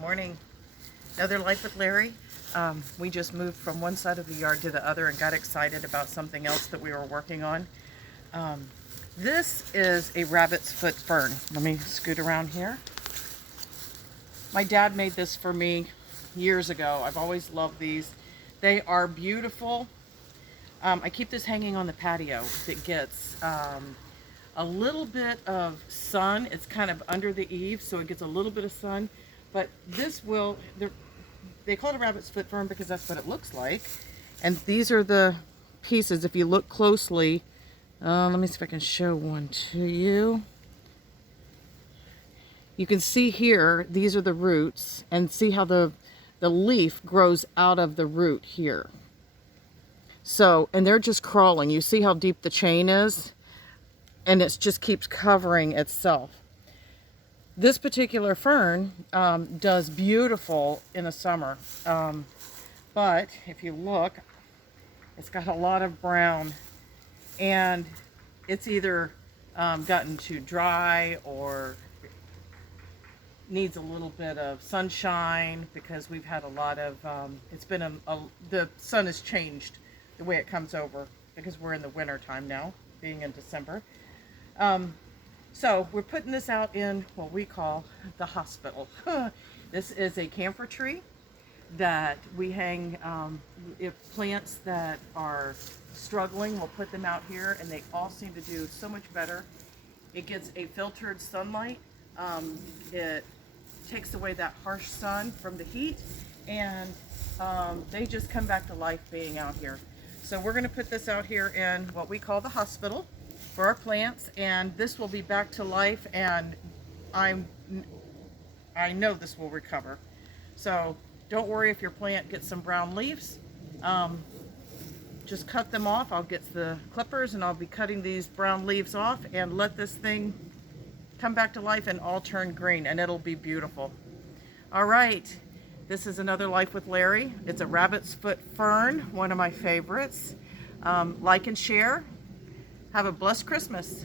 Morning. Another Life with Larry. We just moved from one side of the yard to the other and got excited about something else that we were working on. This is a rabbit's foot fern. Let me scoot around here. My dad made this for me years ago. I've always loved these. They are beautiful. I keep this hanging on the patio. It gets a little bit of sun. It's kind of under the eave, so it gets a little bit of sun. But this will, they call it a rabbit's foot fern because that's what it looks like. And these are the pieces. If you look closely, let me see if I can show one to you. You can see here, these are the roots, and see how the leaf grows out of the root here. So, and they're just crawling. You see how deep the chain is? And it just keeps covering itself. This particular fern does beautiful in the summer. But if you look, it's got a lot of brown, and it's either gotten too dry or needs a little bit of sunshine because we've had a lot of, it's been the sun has changed the way it comes over because we're in the winter time now, being in December. So we're putting this out in what we call the hospital. This is a camphor tree that we hang, if plants that are struggling, we'll put them out here, and they all seem to do so much better. It gets a filtered sunlight. It takes away that harsh sun from the heat, and they just come back to life being out here. So we're going to put this out here in what we call the hospital for our plants, and this will be back to life, and I know this will recover. So don't worry if your plant gets some brown leaves. Just cut them off. I'll get the clippers and I'll be cutting these brown leaves off and let this thing come back to life and all turn green, and it'll be beautiful. All right, this is another Life with Larry. It's a rabbit's foot fern, one of my favorites. Like and share. Have a blessed Christmas.